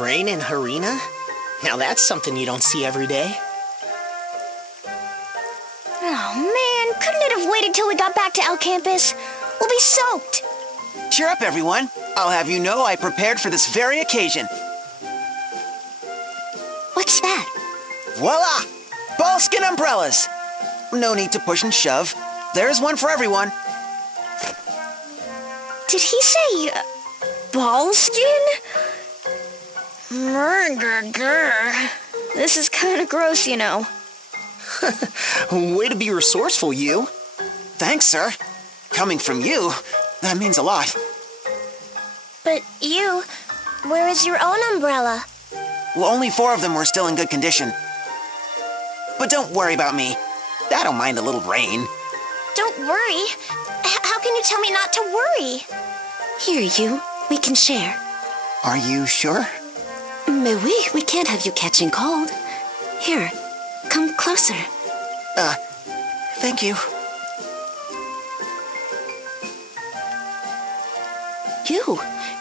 Rain and Harina? Now that's something you don't see every day. Oh man, couldn't it have waited till we got back to El Campus? We'll be soaked. Cheer up, everyone. I'll have you know I prepared for this very occasion. What's that? Voila! Ballskin umbrellas! No need to push and shove. There's one for everyone. Did he say ballskin? This is kind of gross, you know. Way to be resourceful, you. Thanks, sir. Coming from you, that means a lot. But you, where is your own umbrella? Well, only 4 of them were still in good condition. But don't worry about me. I don't mind a little rain. Don't worry. How can you tell me not to worry? Here, you. We can share. Are you sure? Mais oui, we can't have you catching cold. Here, come closer. Thank you.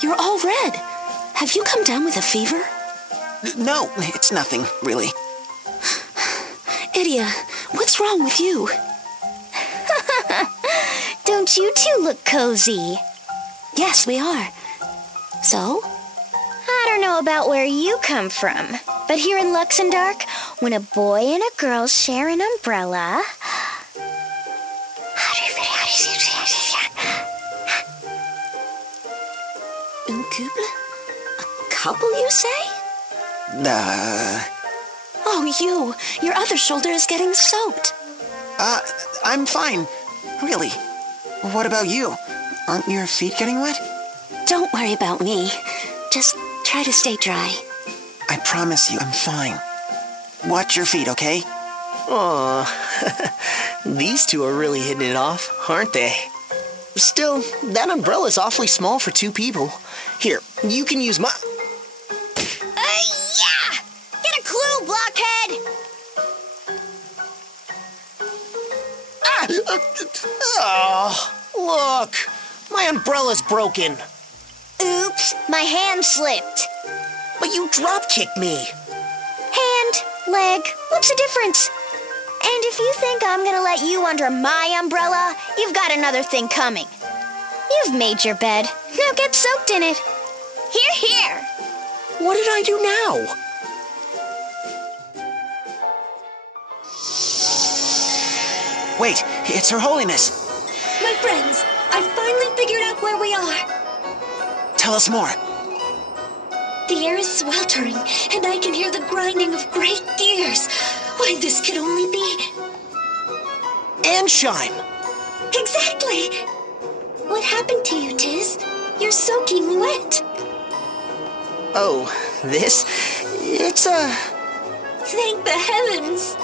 You're all red. Have you come down with a fever? No, it's nothing, really. Idia, what's wrong with you? Don't you two look cozy? Yes, we are. So? I don't know about where you come from, but here in Luxembourg, when a boy and a girl share an umbrella... Un couple? A couple, you say? Oh, your other shoulder is getting soaked. I'm fine. Really. What about you? Aren't your feet getting wet? Don't worry about me. Just try to stay dry. I promise you I'm fine. Watch your feet, okay? Aw, these two are really hitting it off, aren't they? Still, that umbrella's awfully small for 2 people. Here, you can use my... Yeah! Get a clue, blockhead! Oh, look! My umbrella's broken. Oops, my hand slipped. But you drop-kicked me. Hand, leg, what's the difference? And if you think I'm gonna let you under my umbrella, you've got another thing coming. You've made your bed. Now get soaked in it. Here, here. What did I do now? Wait, it's Her Holiness. My friends, I finally figured out where we are. Tell us more. The air is sweltering, and I can hear the grinding of great gears. Why, this could only be... Anshime! Exactly! What happened to you, Tiz? You're soaking wet. Oh, this? It's Thank the heavens!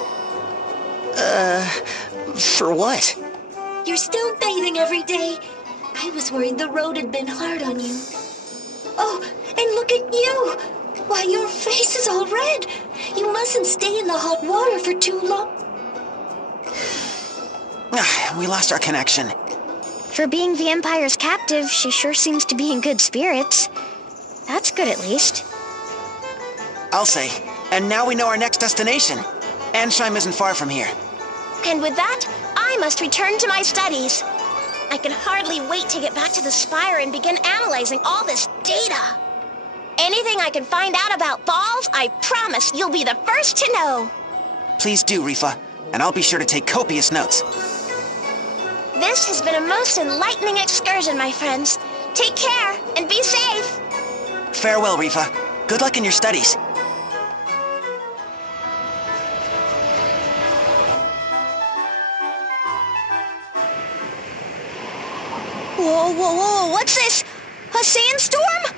for what? You're still bathing every day. I was worried the road had been hard on you. Oh, and look at you! Why, your face is all red. You mustn't stay in the hot water for too long. We lost our connection. For being the Empire's captive, she sure seems to be in good spirits. That's good, at least. I'll say. And now we know our next destination. Anshime isn't far from here. And with that, I must return to my studies. I can hardly wait to get back to the Spire and begin analyzing all this data. Anything I can find out about balls, I promise you'll be the first to know. Please do, Rifa. And I'll be sure to take copious notes. This has been a most enlightening excursion, my friends. Take care and be safe. Farewell, Rifa. Good luck in your studies. Whoa, what's this? A sandstorm?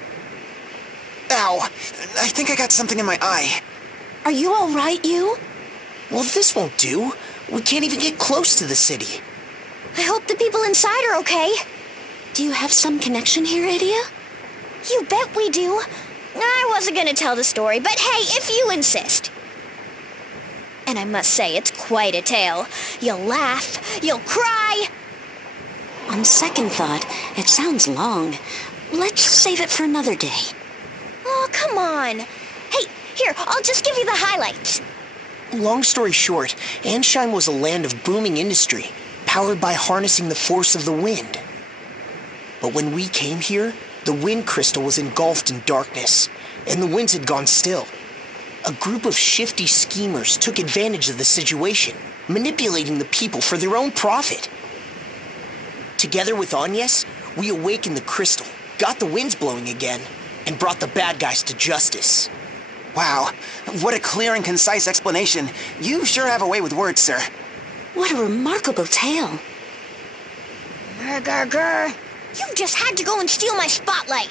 Ow! I think I got something in my eye. Are you all right, you? Well, this won't do. We can't even get close to the city. I hope the people inside are okay. Do you have some connection here, Idia? You bet we do. I wasn't gonna tell the story, but hey, if you insist. And I must say, it's quite a tale. You'll laugh, you'll cry. On second thought, it sounds long. Let's save it for another day. Oh, come on. Hey, here, I'll just give you the highlights. Long story short, Ansheim was a land of booming industry, powered by harnessing the force of the wind. But when we came here, the wind crystal was engulfed in darkness, and the winds had gone still. A group of shifty schemers took advantage of the situation, manipulating the people for their own profit. Together with Agnes, we awakened the crystal, got the winds blowing again, and brought the bad guys to justice. Wow, what a clear and concise explanation. You sure have a way with words, sir. What a remarkable tale. Grr. You just had to go and steal my spotlight.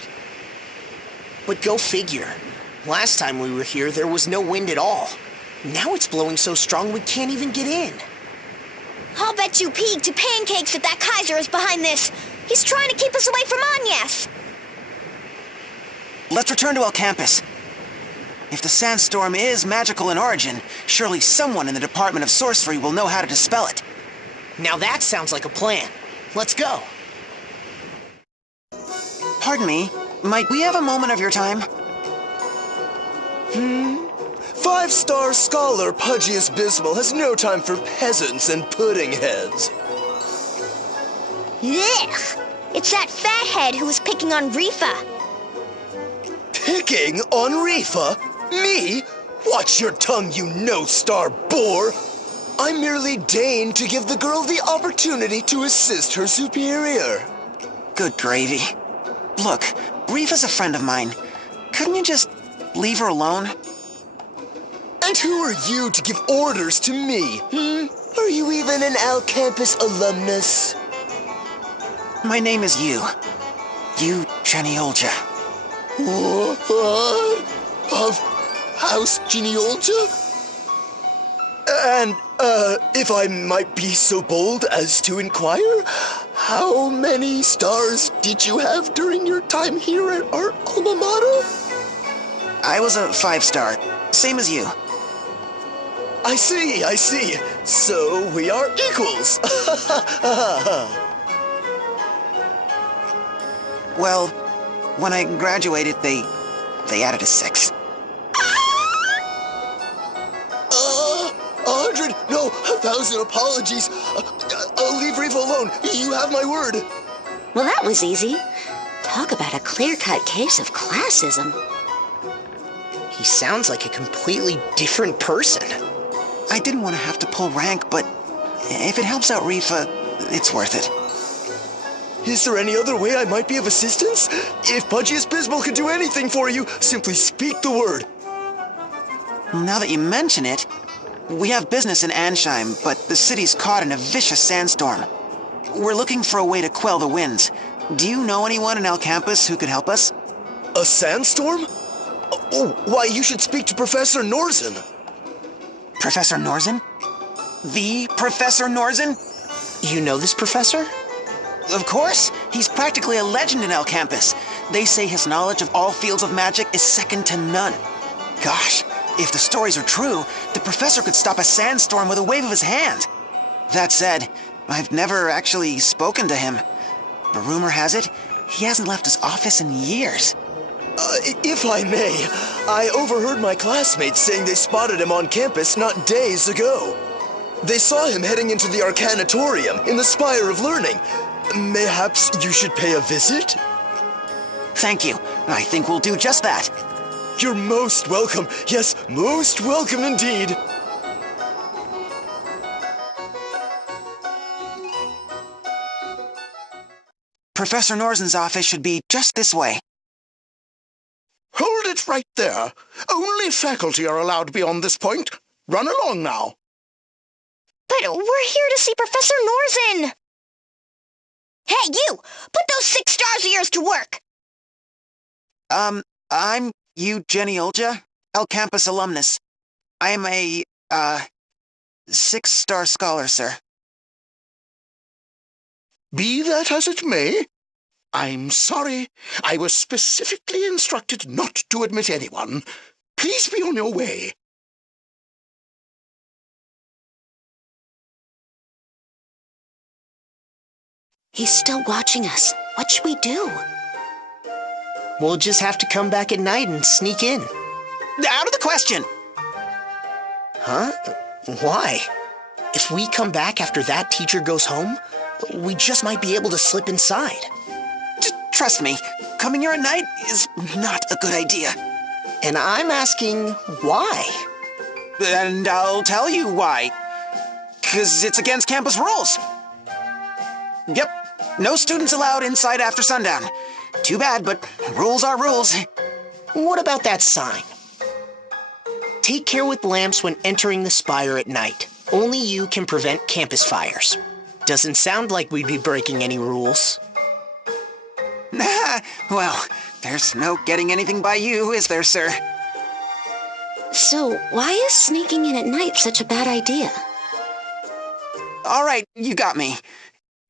But go figure. Last time we were here, there was no wind at all. Now it's blowing so strong we can't even get in. I'll bet you pig to pancakes that Kaiser is behind this. He's trying to keep us away from Agnes. Let's return to El Campus. If the sandstorm is magical in origin, surely someone in the Department of Sorcery will know how to dispel it. Now that sounds like a plan. Let's go. Pardon me, might we have a moment of your time? 5-star scholar Pudgius Bismal has no time for peasants and pudding heads. Ugh! It's that fathead who was picking on Rifa. Picking on Rifa? Me? Watch your tongue, you no-star bore! I merely deigned to give the girl the opportunity to assist her superior. Good gravy. Look, Rifa's a friend of mine. Couldn't you just leave her alone? And who are you to give orders to me? Are you even an Al Campus alumnus? My name is Yu. Yu Genealja. What? Of House Genealja? And, if I might be so bold as to inquire, how many stars did you have during your time here at our alma mater? I was a 5-star, same as you. I see. So we are equals. Well, when I graduated, they added a 6. 100, no, 1,000 apologies. I'll leave Riva alone. You have my word. Well, that was easy. Talk about a clear-cut case of classism. He sounds like a completely different person. I didn't want to have to pull rank, but if it helps out Rifa, it's worth it. Is there any other way I might be of assistance? If Pudgius Bismal can do anything for you, simply speak the word. Now that you mention it, we have business in Ansheim, but the city's caught in a vicious sandstorm. We're looking for a way to quell the winds. Do you know anyone in El Campus who could help us? A sandstorm? Oh, why, you should speak to Professor Norzen. Professor Norzen? The Professor Norzen? You know this professor? Of course! He's practically a legend in El Campus. They say his knowledge of all fields of magic is second to none. Gosh, if the stories are true, the professor could stop a sandstorm with a wave of his hand. That said, I've never actually spoken to him. But rumor has it, he hasn't left his office in years. If I may, I overheard my classmates saying they spotted him on campus not days ago. They saw him heading into the Arcanatorium in the Spire of Learning. Mayhaps you should pay a visit? Thank you. I think we'll do just that. You're most welcome. Yes, most welcome indeed. Professor Norzen's office should be just this way. Hold it right there. Only faculty are allowed beyond this point. Run along now. But we're here to see Professor Norzen. Hey, you! Put those 6 stars of yours to work! I'm Yu Genealja, El Campus alumnus. I am a, 6-star scholar, sir. Be that as it may, I'm sorry. I was specifically instructed not to admit anyone. Please be on your way. He's still watching us. What should we do? We'll just have to come back at night and sneak in. Out of the question! Huh? Why? If we come back after that teacher goes home, we just might be able to slip inside. Trust me, coming here at night is not a good idea. And I'm asking why? And I'll tell you why. 'Cause it's against campus rules. Yep, no students allowed inside after sundown. Too bad, but rules are rules. What about that sign? Take care with lamps when entering the spire at night. Only you can prevent campus fires. Doesn't sound like we'd be breaking any rules. Well, there's no getting anything by you, is there, sir? So, why is sneaking in at night such a bad idea? All right, you got me.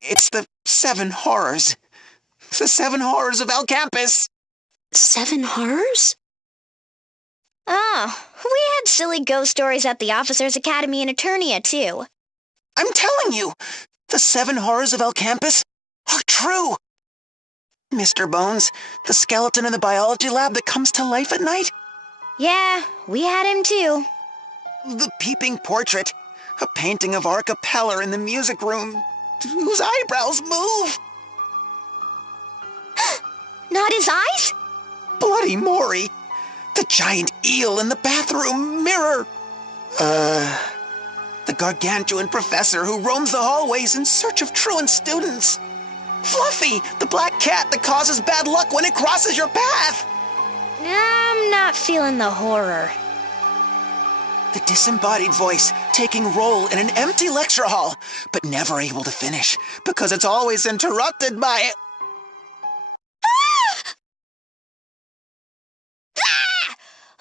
It's the 7 horrors. The 7 horrors of El Campus. 7 horrors? Oh, we had silly ghost stories at the Officers Academy in Eternia, too. I'm telling you, the 7 horrors of El Campus are true. Mr. Bones, the skeleton in the biology lab that comes to life at night. Yeah, we had him, too. The peeping portrait, a painting of our cappella in the music room, whose eyebrows move. Not his eyes? Bloody Maury, the giant eel in the bathroom mirror. The gargantuan professor who roams the hallways in search of truant students. Fluffy, the black cat that causes bad luck when it crosses your path. I'm not feeling the horror. The disembodied voice taking roll in an empty lecture hall, but never able to finish because it's always interrupted by...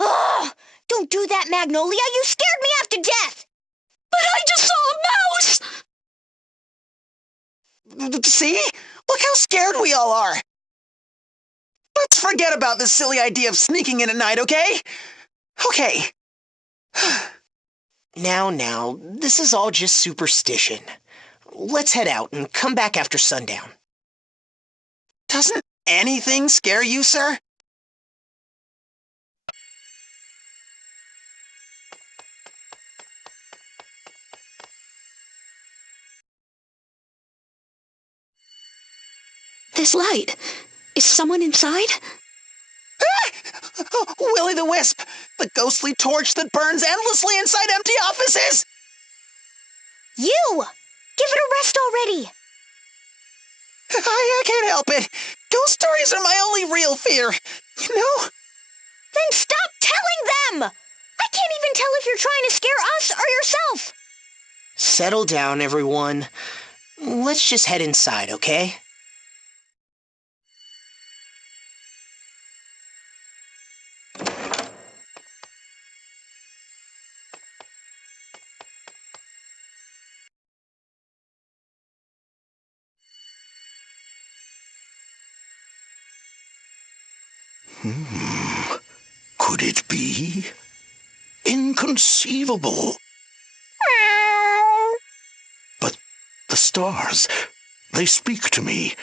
Oh, don't do that, Magnolia. You scared me half to death. But I just saw a mouse! See? Look how scared we all are. Let's forget about this silly idea of sneaking in at night, okay? Okay. Now, this is all just superstition. Let's head out and come back after sundown. Doesn't anything scare you, sir? This light. Is someone inside? Willy the Wisp, the ghostly torch that burns endlessly inside empty offices! You! Give it a rest already. I can't help it. Ghost stories are my only real fear, you know? Then stop telling them! I can't even tell if you're trying to scare us or yourself. Settle down, everyone. Let's just head inside, okay? Could it be? Inconceivable. But the stars, they speak to me.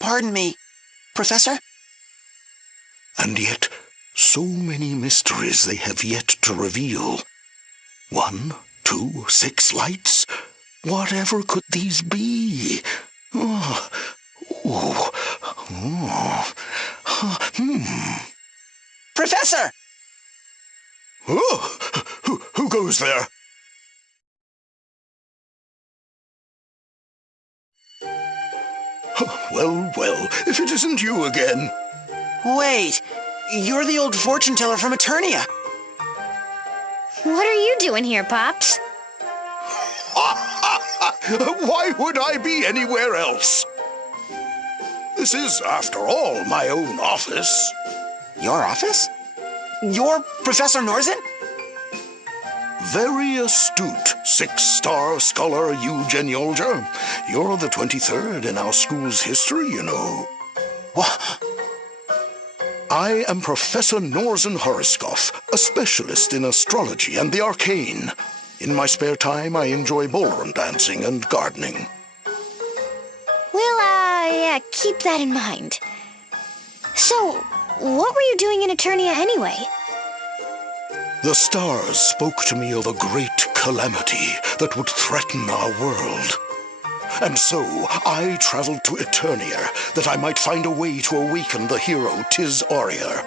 Pardon me, Professor? And yet, so many mysteries they have yet to reveal. 1, 2, 6 lights? Whatever could these be? Professor! Oh, who goes there? Well, if it isn't you again. Wait, you're the old fortune teller from Eternia. What are you doing here, Pops? Why would I be anywhere else? This is, after all, my own office. Your office? You're Professor Norzen? Very astute, 6-star scholar Eugeniolja. You're the 23rd in our school's history, you know. What? I am Professor Norzen Horoskov, a specialist in astrology and the arcane. In my spare time, I enjoy ballroom dancing and gardening. We'll, keep that in mind. So, what were you doing in Eternia anyway? The stars spoke to me of a great calamity that would threaten our world. And so I traveled to Eternia that I might find a way to awaken the hero Tiz Aurier.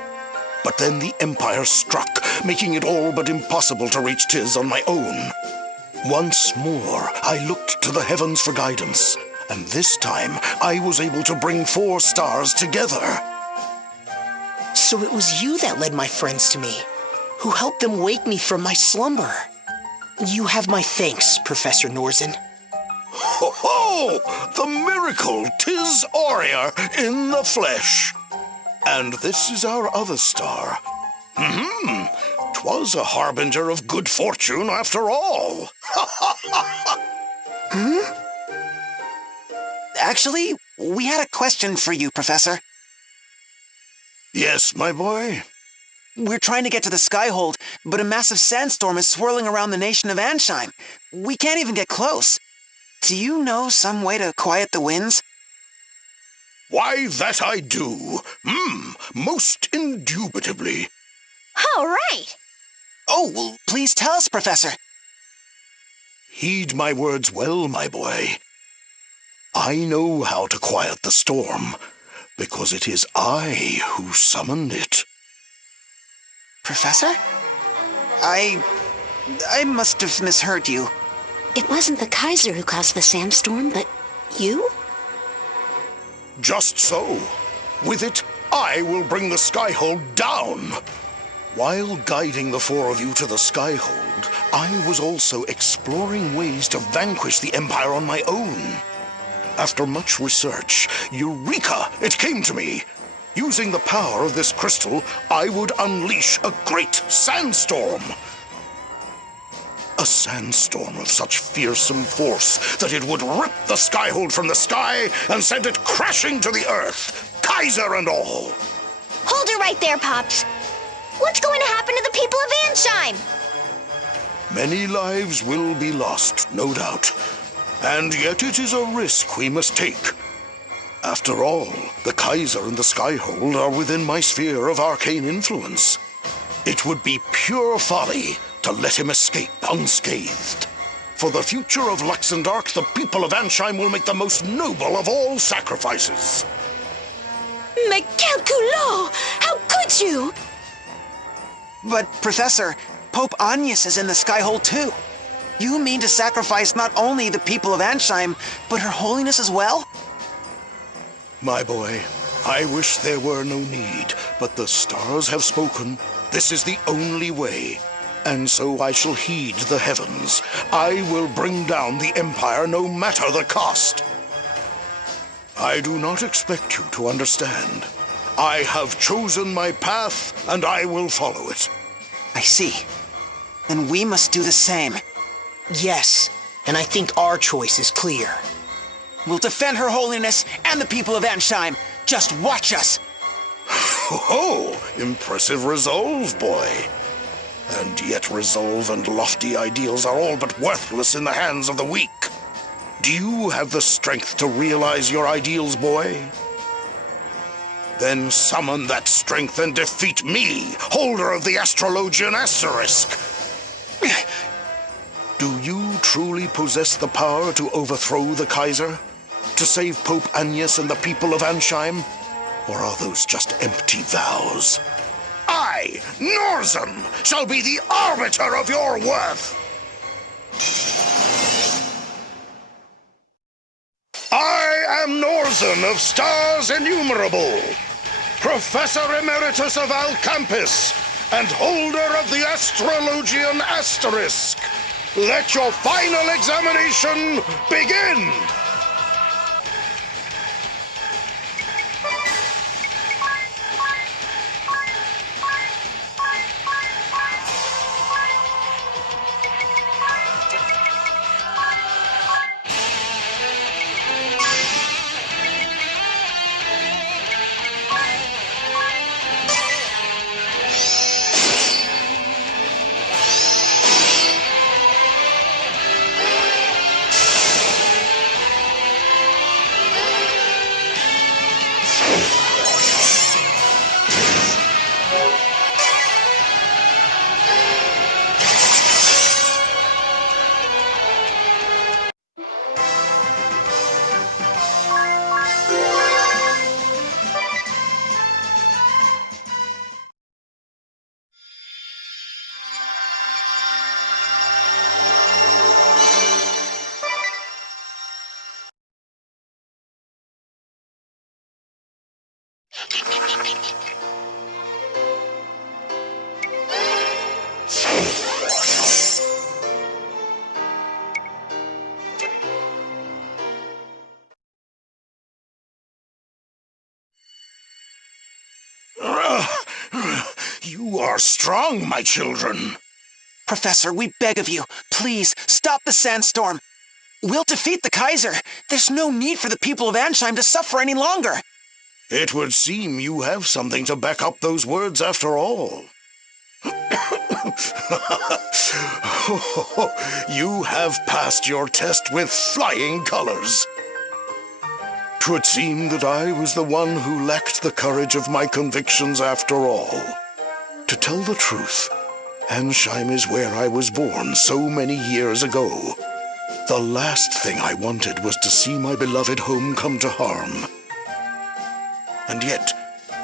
But then the Empire struck, making it all but impossible to reach Tiz on my own. Once more, I looked to the heavens for guidance, and this time I was able to bring 4 stars together. So it was you that led my friends to me, who helped them wake me from my slumber. You have my thanks, Professor Norzen. Ho ho! The miracle Tiz Aurier in the flesh. And this is our other star. 'Twas a harbinger of good fortune after all. Actually, we had a question for you, Professor. Yes, my boy? We're trying to get to the Skyhold, but a massive sandstorm is swirling around the nation of Ansheim. We can't even get close. Do you know some way to quiet the winds? Why, that I do. Most indubitably. All right. Oh, well, please tell us, Professor. Heed my words well, my boy. I know how to quiet the storm, because it is I who summoned it. Professor? I must have misheard you. It wasn't the Kaiser who caused the sandstorm, but you? Just so. With it, I will bring the Skyhold down. While guiding the 4 of you to the Skyhold, I was also exploring ways to vanquish the Empire on my own. After much research, eureka! It came to me. Using the power of this crystal, I would unleash a great sandstorm. A sandstorm of such fearsome force that it would rip the Skyhold from the sky and send it crashing to the earth, Kaiser and all. Hold it right there, Pops. What's going to happen to the people of Ansheim? Many lives will be lost, no doubt. And yet it is a risk we must take. After all, the Kaiser and the Skyhold are within my sphere of arcane influence. It would be pure folly to let him escape unscathed. For the future of Luxendark, the people of Ansheim will make the most noble of all sacrifices. Mais quel culot! How could you? But, Professor, Pope Agnes is in the Skyhold too. You mean to sacrifice not only the people of Ansheim, but Her Holiness as well? My boy, I wish there were no need, but the stars have spoken. This is the only way. And so I shall heed the heavens. I will bring down the Empire no matter the cost. I do not expect you to understand. I have chosen my path, and I will follow it. I see. Then we must do the same. Yes, and I think our choice is clear. We'll defend Her Holiness and the people of Ansheim. Just watch us. Oh, impressive resolve, boy. And yet resolve and lofty ideals are all but worthless in the hands of the weak. Do you have the strength to realize your ideals, boy? Then summon that strength and defeat me, holder of the Astrologian Asterisk. Do you truly possess the power to overthrow the Kaiser? To save Pope Agnes and the people of Ansheim? Or are those just empty vows? I, Norzen, shall be the arbiter of your worth! I am Norzen of Stars Innumerable, Professor Emeritus of Alcampus, and holder of the Astrologian Asterisk. Let your final examination begin! You are strong, my children. Professor, we beg of you, please stop the sandstorm. We'll defeat the Kaiser. There's no need for the people of Ansheim to suffer any longer. It would seem you have something to back up those words after all. You have passed your test with flying colors. 'Twould seem that I was the one who lacked the courage of my convictions after all. To tell the truth, Ansheim is where I was born so many years ago. The last thing I wanted was to see my beloved home come to harm. And yet,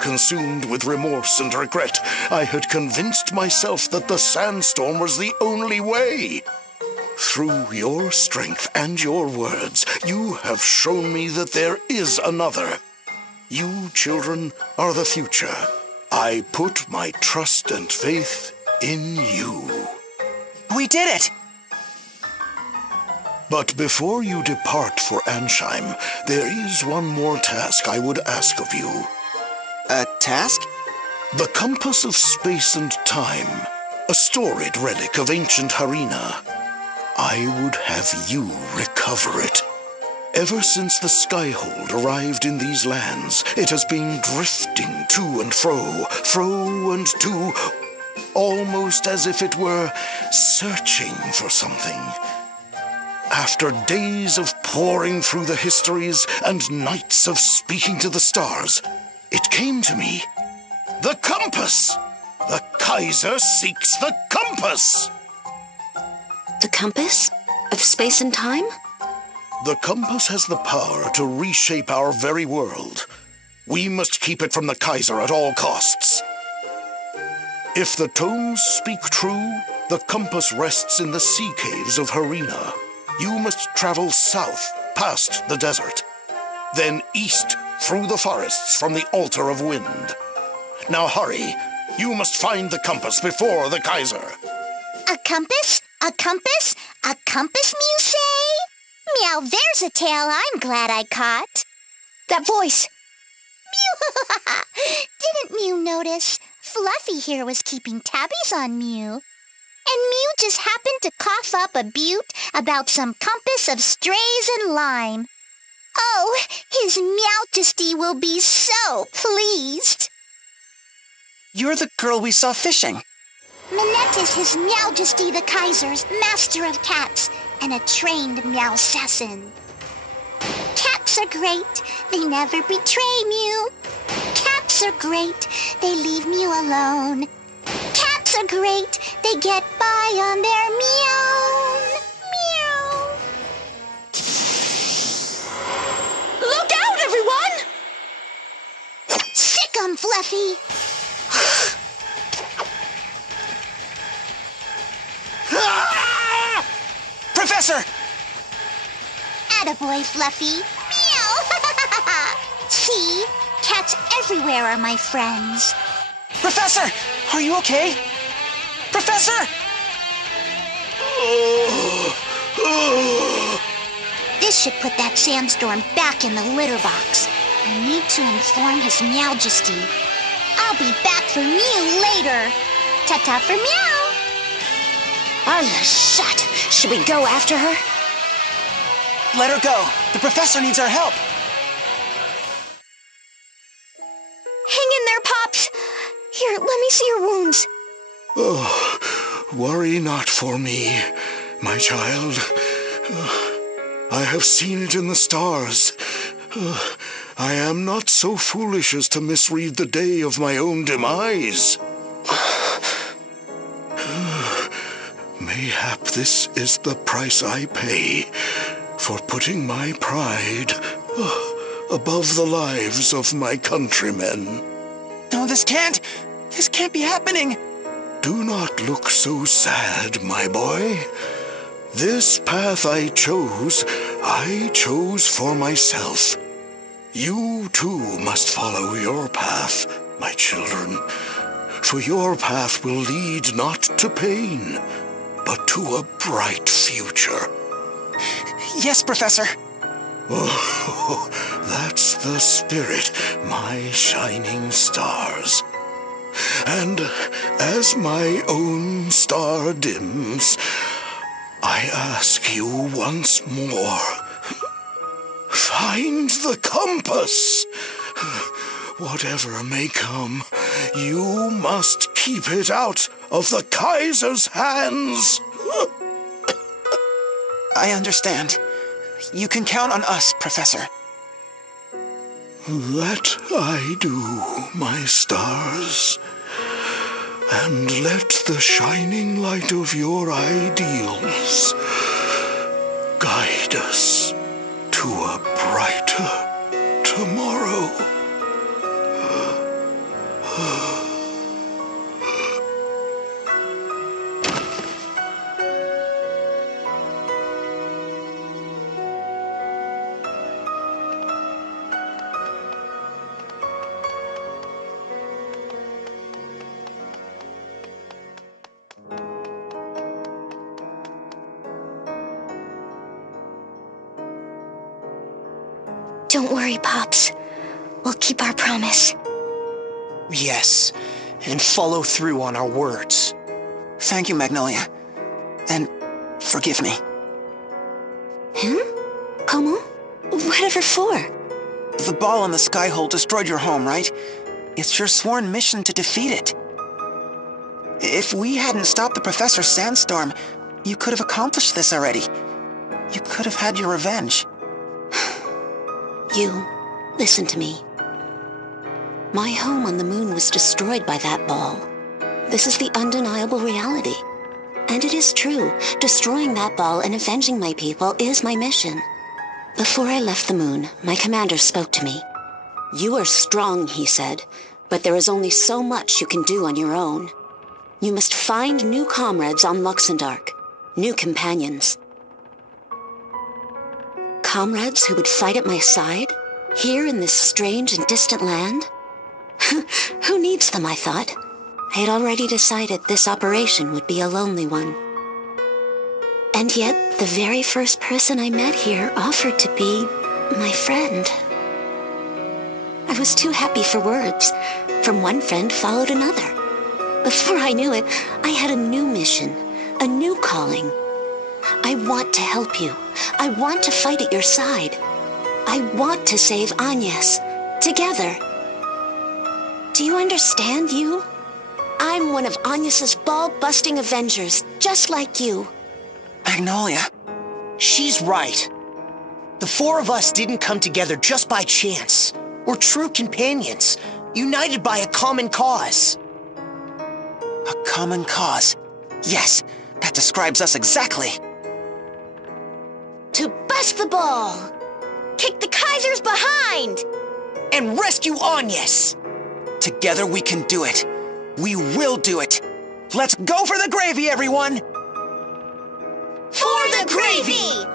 consumed with remorse and regret, I had convinced myself that the sandstorm was the only way. Through your strength and your words, you have shown me that there is another. You, children, are the future. I put my trust and faith in you. We did it! But before you depart for Ansheim, there is one more task I would ask of you. A task? The compass of space and time, a storied relic of ancient Harina. I would have you recover it. Ever since the Skyhold arrived in these lands, it has been drifting to and fro and to, almost as if it were searching for something. After days of poring through the histories and nights of speaking to the stars, it came to me. The compass! The Kaiser seeks the compass! The compass? Of space and time? The compass has the power to reshape our very world. We must keep it from the Kaiser at all costs. If the tomes speak true, the compass rests in the sea caves of Harina. You must travel south, past the desert, then east through the forests from the altar of wind. Now hurry, you must find the compass before the Kaiser. A compass? A compass? A compass, Mew say? Meow, there's a tale I'm glad I caught. That voice! Mew! Didn't Mew notice? Fluffy here was keeping tabbies on Mew. And Mew just happened to cough up a butte about some compass of strays and lime. Oh, His Majesty will be so pleased. You're the girl we saw fishing. Minette is His Majesty the Kaiser's master of cats and a trained meowsassin. Cats are great, they never betray Mew. Cats are great, they leave Mew alone. Cats are great, they get by on their meow. Meow. Look out, everyone! Sick 'em, Fluffy. Professor! Attaboy, Fluffy. Meow! See? Cats everywhere are my friends. Professor! Are you okay? Professor! This should put that sandstorm back in the litter box. I need to inform His Majesty. I'll be back for Mew later. Ta-ta for Meow. Shut! Should we go after her? Let her go. The professor needs our help. Hang in there, Pops! Here, let me see your wounds. Oh, worry not for me, my child. I have seen it in the stars. I am not so foolish as to misread the day of my own demise. Mayhap this is the price I pay for putting my pride above the lives of my countrymen. No, this can't be happening. Do not look so sad, my boy. This path I chose for myself. You too must follow your path, my children, for your path will lead not to pain, but to a bright future. Yes, Professor. Oh, that's the spirit, my shining stars. And as my own star dims, I ask you once more, find the compass. Whatever may come, you must keep it out of the Kaiser's hands. I understand. You can count on us, Professor. That I do, my stars. And let the shining light of your ideals guide us to a brighter tomorrow. Don't worry, Pops. We'll keep our promise. Yes, and follow through on our words. Thank you, Magnolia. And forgive me. Comment? Whatever for? The ball in the sky hole destroyed your home, right? It's your sworn mission to defeat it. If we hadn't stopped the Professor's sandstorm, you could have accomplished this already. You could have had your revenge. You, listen to me. My home on the moon was destroyed by that ball. This is the undeniable reality. And it is true, destroying that ball and avenging my people is my mission. Before I left the moon, my commander spoke to me. You are strong, he said, but there is only so much you can do on your own. You must find new comrades on Luxembourg, new companions. Comrades who would fight at my side, here in this strange and distant land? Who needs them, I thought. I had already decided this operation would be a lonely one. And yet, the very first person I met here offered to be my friend. I was too happy for words. From one friend followed another. Before I knew it, I had a new mission, a new calling. I want to help you. I want to fight at your side. I want to save Agnes. Together. Do you understand, you? I'm one of Agnes's ball-busting avengers, just like you. Magnolia. She's right. The four of us didn't come together just by chance. We're true companions, united by a common cause. A common cause. Yes, that describes us exactly. To bust the ball, kick the Kaisers behind, And rescue Agnes! Together we can do it. We will do it. Let's go for the gravy, everyone! for the gravy!